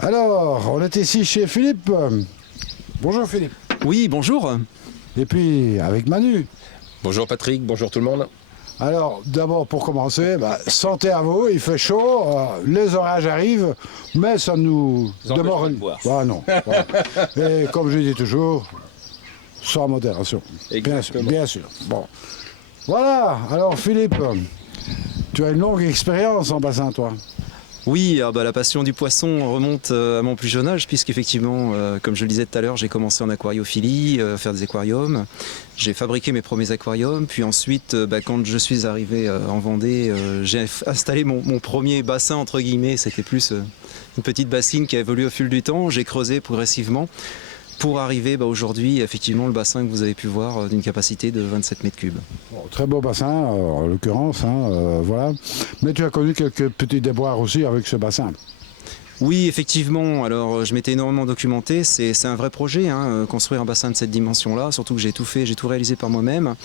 Alors, on est ici chez Philippe. Bonjour Philippe. Oui, bonjour. Et puis avec Manu. Bonjour Patrick, bonjour tout le monde. Alors, d'abord pour commencer, santé à vous, il fait chaud, les orages arrivent, mais ça nous demande. Ah non. Voilà. Et comme je dis toujours, sans modération. Bien sûr. Bon. Voilà, alors Philippe, tu as une longue expérience en bassin, toi. Oui, la passion du poisson remonte à mon plus jeune âge, puisqu'effectivement, comme je le disais tout à l'heure, j'ai commencé en aquariophilie, faire des aquariums. J'ai fabriqué mes premiers aquariums, puis ensuite, quand je suis arrivé en Vendée, j'ai installé mon premier bassin, entre guillemets. C'était plus une petite bassine qui a évolué au fil du temps. J'ai creusé progressivement pour arriver aujourd'hui, effectivement, le bassin que vous avez pu voir d'une capacité de 27 mètres cubes. Bon, très beau bassin, en l'occurrence, voilà. Mais tu as connu quelques petits déboires aussi avec ce bassin. Oui, effectivement. Alors, je m'étais énormément documenté. C'est un vrai projet, construire un bassin de cette dimension-là. Surtout que j'ai tout fait, j'ai tout réalisé par moi-même.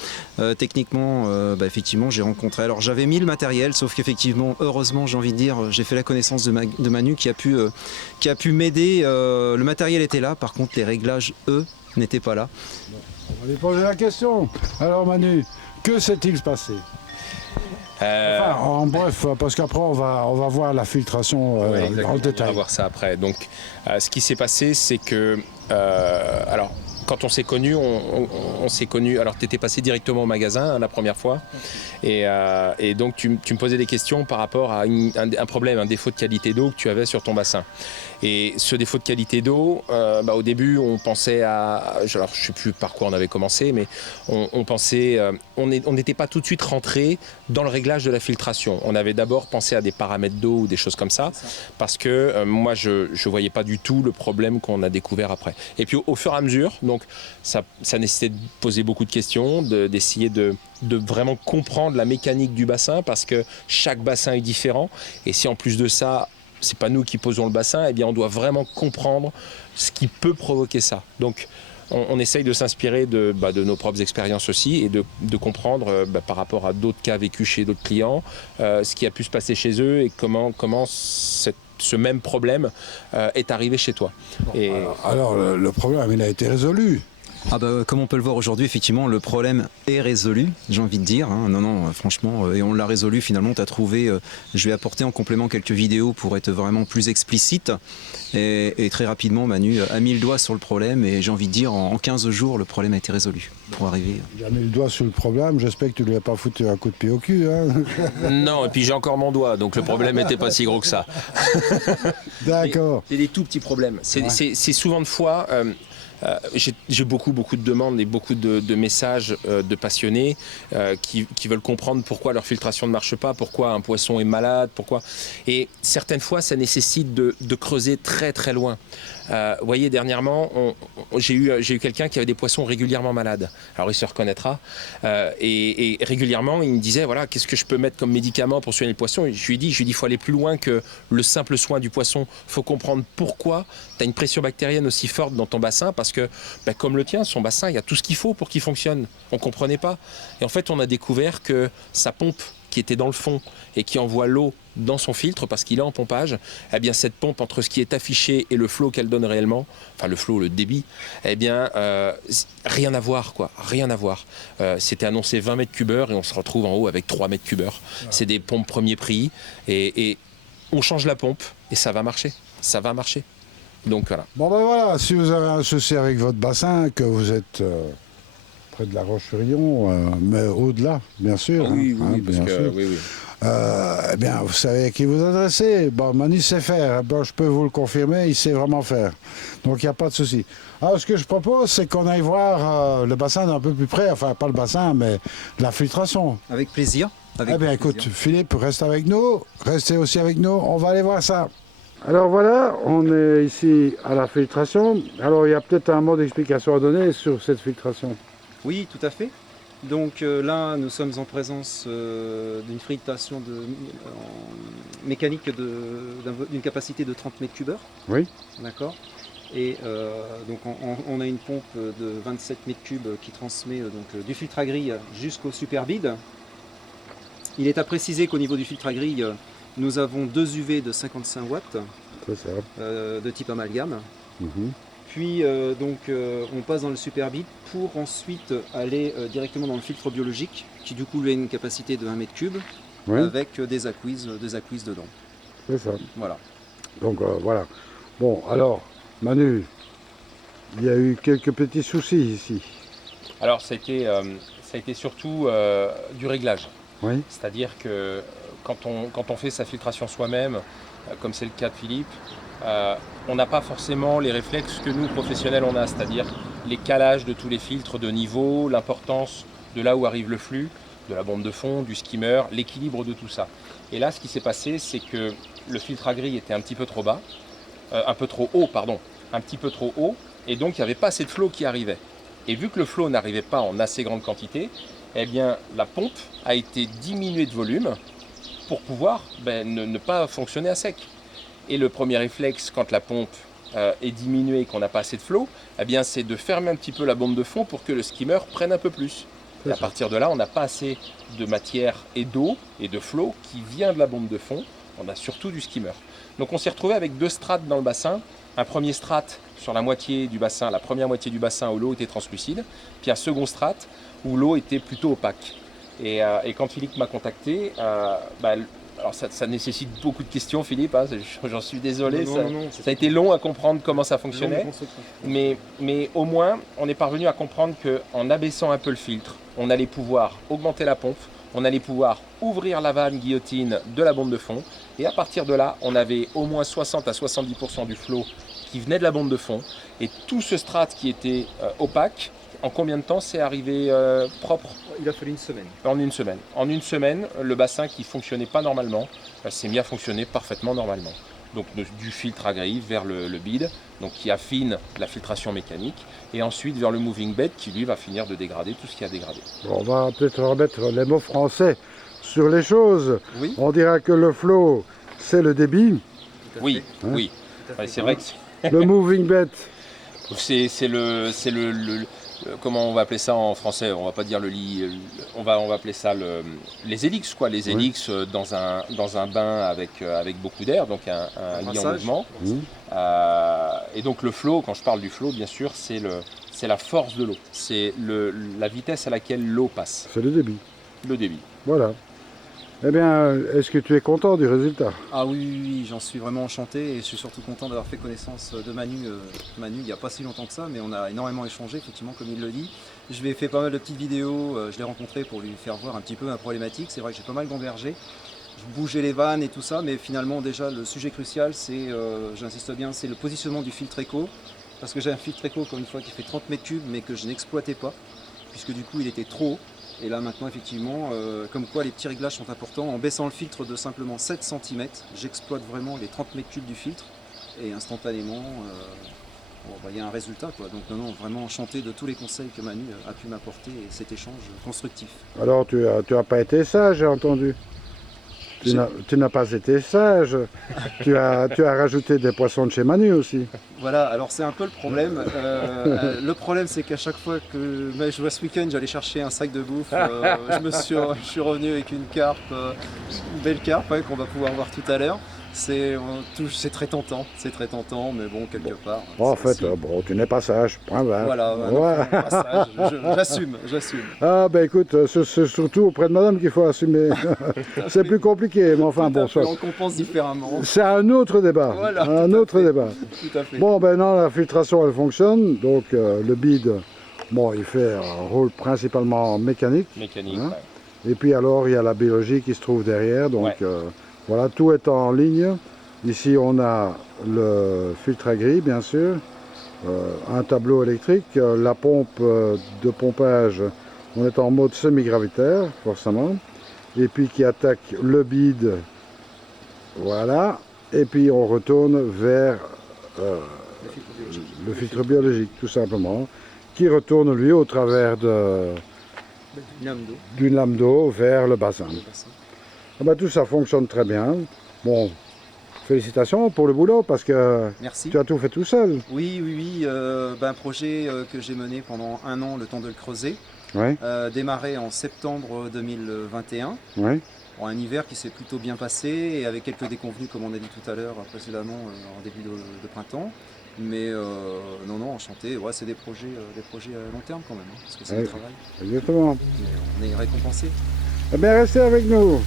Techniquement, effectivement, j'ai rencontré. Alors, j'avais mis le matériel, sauf qu'effectivement, heureusement, j'ai envie de dire, j'ai fait la connaissance de Manu qui a pu m'aider. Le matériel était là. Par contre, les réglages, eux, n'étaient pas là. Bon, on va lui poser la question. Alors, Manu, que s'est-il passé? Enfin, en bref, parce qu'après on va voir la filtration en détail. On va voir ça après. Donc, ce qui s'est passé, c'est que, alors, quand on s'est connus, on s'est connus. Alors, tu étais passé directement au magasin la première fois, et donc tu me posais des questions par rapport à un problème, un défaut de qualité d'eau que tu avais sur ton bassin. Et ce défaut de qualité d'eau, au début, on pensait alors je ne sais plus par quoi on avait commencé, mais on pensait, on n'était pas tout de suite rentré dans le réglage de la filtration. On avait d'abord pensé à des paramètres d'eau ou des choses comme ça, parce que moi, je ne voyais pas du tout le problème qu'on a découvert après. Et puis au fur et à mesure, donc ça nécessitait de poser beaucoup de questions, d'essayer de vraiment comprendre la mécanique du bassin, parce que chaque bassin est différent. Et si en plus de ça, c'est pas nous qui posons le bassin, eh bien on doit vraiment comprendre ce qui peut provoquer ça. Donc on essaye de s'inspirer de nos propres expériences aussi, et de comprendre par rapport à d'autres cas vécus chez d'autres clients, ce qui a pu se passer chez eux et comment ce même problème est arrivé chez toi. Et alors le problème, il a été résolu. Comme on peut le voir aujourd'hui, effectivement, le problème est résolu, j'ai envie de dire. Non, franchement, et on l'a résolu finalement. Tu as trouvé, je vais apporter en complément quelques vidéos pour être vraiment plus explicite. Et très rapidement, Manu a mis le doigt sur le problème, et j'ai envie de dire, en 15 jours, le problème a été résolu pour arriver. Il a mis le doigt sur le problème, j'espère que tu lui as pas foutu un coup de pied au cul. Non, et puis j'ai encore mon doigt, donc le problème n'était pas si gros que ça. D'accord. C'est des tout petits problèmes. C'est souvent de fois... j'ai beaucoup de demandes et beaucoup de messages de passionnés qui veulent comprendre pourquoi leur filtration ne marche pas, pourquoi un poisson est malade, pourquoi. Et certaines fois, ça nécessite de creuser très très loin. Vous voyez, dernièrement, j'ai eu quelqu'un qui avait des poissons régulièrement malades. Alors il se reconnaîtra. Et régulièrement, il me disait, voilà, qu'est-ce que je peux mettre comme médicament pour soigner le poisson? Et je lui dis, il faut aller plus loin que le simple soin du poisson. Il faut comprendre pourquoi tu as une pression bactérienne aussi forte dans ton bassin, parce que, comme le tien, son bassin, il y a tout ce qu'il faut pour qu'il fonctionne. On ne comprenait pas. Et en fait, on a découvert que sa pompe, qui était dans le fond et qui envoie l'eau dans son filtre parce qu'il est en pompage, eh bien cette pompe, entre ce qui est affiché et le flot qu'elle donne réellement, enfin le flot, le débit, eh bien rien à voir, quoi, rien à voir. C'était annoncé 20 mètres cubeurs et on se retrouve en haut avec 3 mètres cubeurs. C'est des pompes premier prix, et on change la pompe et ça va marcher, ça va marcher. Donc voilà. Bon voilà, si vous avez un souci avec votre bassin, que vous êtes près de la Roche-sur-Yon, mais au-delà, bien sûr. Oui, bien sûr. oui. Eh bien, vous savez à qui vous adresser. Bon, Manu sait faire. Bon, je peux vous le confirmer, il sait vraiment faire. Donc, il n'y a pas de souci. Alors, ce que je propose, c'est qu'on aille voir le bassin d'un peu plus près. Enfin, pas le bassin, mais la filtration. Avec plaisir. Eh bien, écoute, Philippe, reste avec nous. Restez aussi avec nous. On va aller voir ça. Alors voilà, on est ici à la filtration. Alors, il y a peut-être un mot d'explication à donner sur cette filtration. Oui, tout à fait. Donc là, nous sommes en présence d'une filtration mécanique d'une capacité de 30 mètres cubeurs. Oui. D'accord. Et donc on a une pompe de 27 mètres cubes qui transmet du filtre à grille jusqu'au superbide. Il est à préciser qu'au niveau du filtre à grille, nous avons deux UV de 55 watts C'est ça. de type amalgame. Mhm. Puis on passe dans le superbit pour ensuite aller directement dans le filtre biologique qui du coup lui a une capacité de 1 mètre cube Oui, avec des aquises dedans. c'est ça. Voilà. Donc voilà. Bon, alors, Manu, il y a eu quelques petits soucis ici. Alors ça a été surtout du réglage. Oui, C'est-à-dire que quand on fait sa filtration soi-même, comme c'est le cas de Philippe, on n'a pas forcément les réflexes que nous, professionnels, on a, c'est-à-dire les calages de tous les filtres de niveau, l'importance de là où arrive le flux, de la bombe de fond, du skimmer, l'équilibre de tout ça. Et là, ce qui s'est passé, c'est que le filtre à grille était un petit peu trop bas, un peu trop haut, pardon, un petit peu trop haut, et donc il n'y avait pas assez de flot qui arrivait. Et vu que le flot n'arrivait pas en assez grande quantité, eh bien la pompe a été diminuée de volume pour pouvoir ne pas fonctionner à sec. Et le premier réflexe quand la pompe est diminuée et qu'on n'a pas assez de flot, eh bien c'est de fermer un petit peu la bombe de fond pour que le skimmer prenne un peu plus. Et à partir de là, on n'a pas assez de matière et d'eau et de flot qui vient de la bombe de fond. On a surtout du skimmer. Donc on s'est retrouvé avec 2 strates dans le bassin. Un premier strat sur la moitié du bassin, la première moitié du bassin où l'eau était translucide, puis un second strat où l'eau était plutôt opaque. Et quand Philippe m'a contacté, alors ça nécessite beaucoup de questions, Philippe, hein, j'en suis désolé, ça a été long à comprendre comment ça fonctionnait, mais au moins on est parvenu à comprendre qu'en abaissant un peu le filtre, on allait pouvoir augmenter la pompe, on allait pouvoir ouvrir la vanne guillotine de la bombe de fond, et à partir de là, on avait au moins 60 à 70% du flot qui venait de la bombe de fond, et tout ce strat qui était opaque, en combien de temps c'est arrivé propre? Il a fallu une semaine. En une semaine. En une semaine, le bassin qui ne fonctionnait pas normalement s'est mis à fonctionner parfaitement normalement. Donc du filtre à grille vers le bid, donc qui affine la filtration mécanique, et ensuite vers le moving bed qui lui va finir de dégrader tout ce qui a dégradé. bon, on va peut-être remettre les mots français sur les choses. Oui. On dira que le flow, c'est le débit. Oui, Hein? oui. Ouais, c'est vrai que Le moving bed, c'est comment on va appeler ça en français? On va pas dire le lit, on va appeler ça les hélix, quoi. Les hélix dans un bain avec beaucoup d'air, donc un lit en mouvement. Et donc le flow, quand je parle du flow, bien sûr, c'est la force de l'eau. C'est la vitesse à laquelle l'eau passe. c'est le débit. Le débit. Voilà. Eh bien, est-ce que tu es content du résultat? Ah oui, j'en suis vraiment enchanté et je suis surtout content d'avoir fait connaissance de Manu. Manu, il n'y a pas si longtemps que ça, mais on a énormément échangé, effectivement, comme il le dit. Je lui ai fait pas mal de petites vidéos, je l'ai rencontré pour lui faire voir un petit peu ma problématique. C'est vrai que j'ai pas mal gambergé, je bougeais les vannes et tout ça, mais finalement déjà le sujet crucial, c'est, j'insiste bien, c'est le positionnement du filtre éco. Parce que j'ai un filtre éco, comme une fois, qui fait 30 mètres cubes, mais que je n'exploitais pas, puisque du coup il était trop haut. Et là maintenant effectivement, comme quoi les petits réglages sont importants, en baissant le filtre de simplement 7 cm, j'exploite vraiment les 30 mètres cubes du filtre et instantanément, il y a un résultat, quoi. Donc non, vraiment enchanté de tous les conseils que Manu a pu m'apporter et cet échange constructif. Alors, tu as pas été sage, j'ai entendu. Tu n'as pas été sage. tu as rajouté des poissons de chez Manu aussi. Voilà, alors c'est un peu le problème. Le problème, c'est qu'à chaque fois que je vois ce week-end, j'allais chercher un sac de bouffe. Je suis revenu avec une carpe, une belle carpe qu'on va pouvoir voir tout à l'heure. C'est très tentant, mais bon, quelque part. En fait, bon, tu n'es pas sage. Point barre. Voilà, j'assume. Ah ben écoute, c'est surtout auprès de madame qu'il faut assumer. C'est plus compliqué, mais enfin bon, on compense différemment. c'est un autre débat. Voilà, un autre débat. Tout à fait. Bon ben non, la filtration elle fonctionne, donc le bid, bon, il fait un rôle principalement mécanique. Mécanique, Hein. Et puis alors il y a la biologie qui se trouve derrière, donc voilà, tout est en ligne. Ici on a le filtre à grille bien sûr, un tableau électrique, la pompe de pompage, on est en mode semi-gravitaire forcément, et puis qui attaque le bid, voilà, et puis on retourne vers le filtre biologique tout simplement, qui retourne lui au travers d'une lame d'eau vers le bassin. Ah ben, tout ça fonctionne très bien. Bon, félicitations pour le boulot parce que Merci. tu as tout fait tout seul. Oui. Un projet que j'ai mené pendant 1 an, le temps de le creuser. Oui, Démarré en septembre 2021. oui, Bon, un hiver qui s'est plutôt bien passé et avec quelques déconvenues comme on a dit tout à l'heure précédemment en début de printemps. Mais non, enchanté. Ouais, c'est des projets à long terme quand même, hein, parce que c'est du travail. Exactement. On est récompensé. Eh bien, restez avec nous.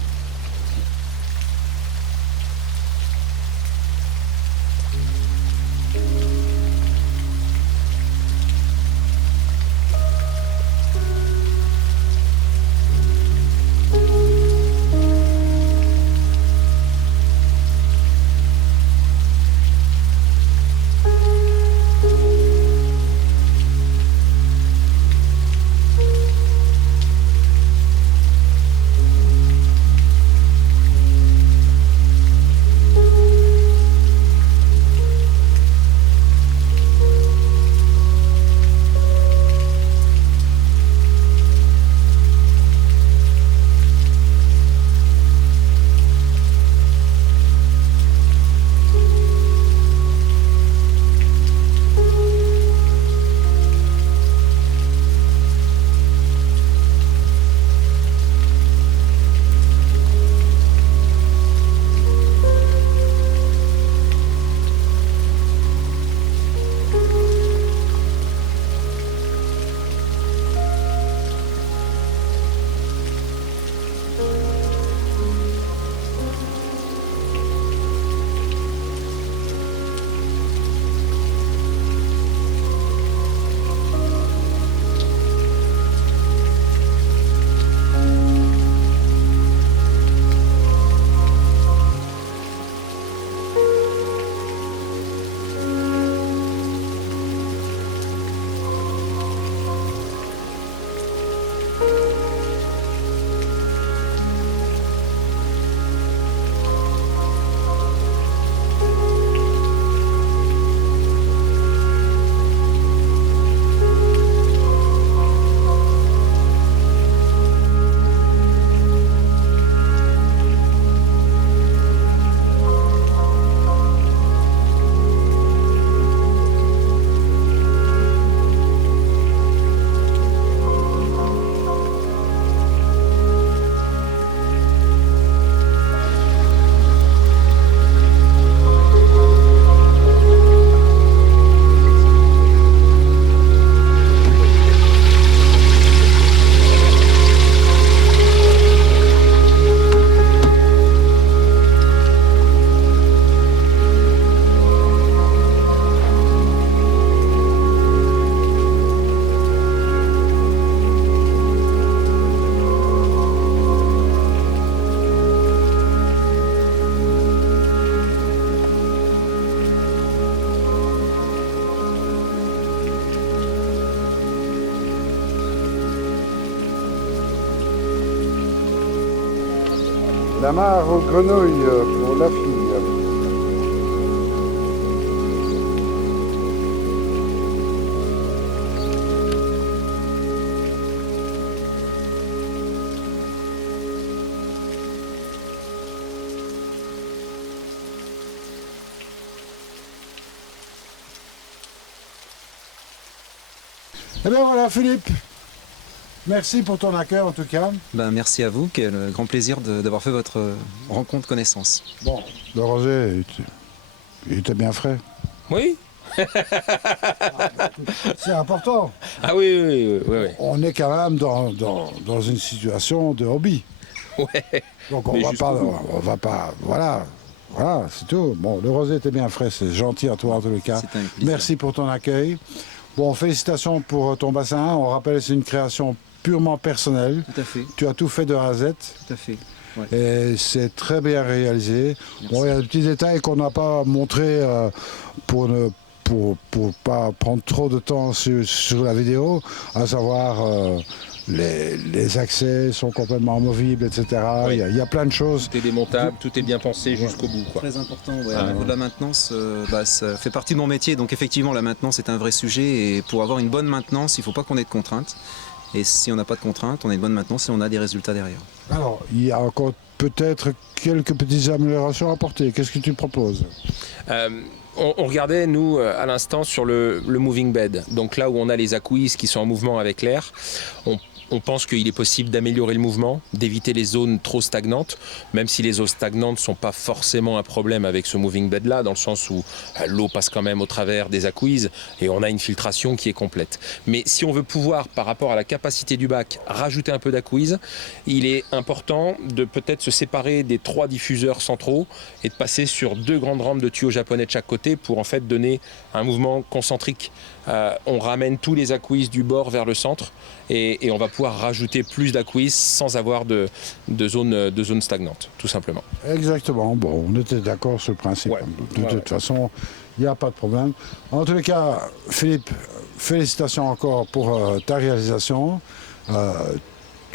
La mare aux grenouilles pour la fille. Eh bien voilà Philippe, merci pour ton accueil en tout cas. Ben, merci à vous, quel grand plaisir d'avoir fait votre rencontre connaissance. Bon, le rosé, il était bien frais. Oui. C'est important. Ah oui. On est quand même dans une situation de hobby. Ouais. Donc on va pas, voilà, c'est tout. Bon, le rosé était bien frais, c'est gentil à toi en tous les cas. C'était un plaisir. Merci pour ton accueil. Bon, félicitations pour ton bassin. On rappelle, c'est une création purement personnelle. Tout à fait, Tu as tout fait de A à Z. tout à fait. Ouais. Et c'est très bien réalisé. Bon, il y a des petits détails qu'on n'a pas montrés pour pas prendre trop de temps sur la vidéo, à savoir les accès sont complètement amovibles, etc. Oui. Il y a plein de choses. Tout est démontable, tout est bien pensé jusqu'au bout, quoi. Très important, ouais. Au niveau de la maintenance, ça fait partie de mon métier, donc effectivement la maintenance est un vrai sujet et pour avoir une bonne maintenance, il ne faut pas qu'on ait de contraintes. Et si on n'a pas de contraintes, on a une bonne maintenance et on a des résultats derrière. Alors, il y a encore peut-être quelques petites améliorations à apporter. Qu'est-ce que tu proposes ? On regardait, nous, à l'instant, sur le moving bed. Donc là où on a les acouises qui sont en mouvement avec l'air, On pense qu'il est possible d'améliorer le mouvement, d'éviter les zones trop stagnantes, même si les zones stagnantes ne sont pas forcément un problème avec ce moving bed là, dans le sens où l'eau passe quand même au travers des aquises et on a une filtration qui est complète. Mais si on veut pouvoir, par rapport à la capacité du bac, rajouter un peu d'aquise, il est important de peut-être se séparer des 3 diffuseurs centraux et de passer sur 2 grandes rampes de tuyaux japonais de chaque côté pour en fait donner un mouvement concentrique. On ramène tous les aquises du bord vers le centre et on va pouvoir rajouter plus d'aquises sans avoir de zone stagnante, tout simplement. Exactement. Bon, on était d'accord sur le principe. Ouais. De toute façon, il n'y a pas de problème. En tous les cas, Philippe, félicitations encore pour ta réalisation.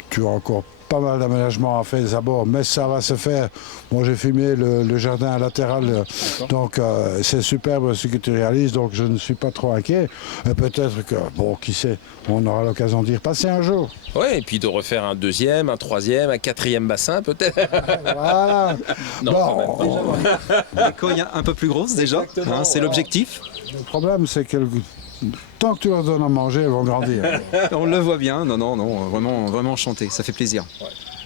Tu as encore pas mal d'aménagements à faire des abords, mais ça va se faire. Moi, j'ai filmé le jardin latéral, donc c'est superbe ce que tu réalises, donc je ne suis pas trop inquiet. Et peut-être que, bon, qui sait, on aura l'occasion d'y repasser un jour. Oui, et puis de refaire un 2e, un 3e, un 4e bassin peut-être. Voilà. Non, Bon, Les coilles un peu plus grosses déjà, hein, c'est l'objectif. le problème, c'est que tant que tu leur donnes à manger, elles vont grandir. On le voit bien, non, vraiment enchanté, ça fait plaisir.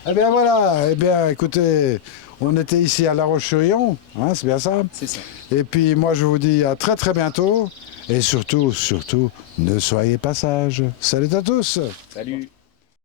Eh bien voilà, eh bien écoutez, on était ici à La Roche-sur-Yon, hein, c'est bien ça? C'est ça. Et puis moi je vous dis à très très bientôt, et surtout, ne soyez pas sages. Salut à tous! Salut.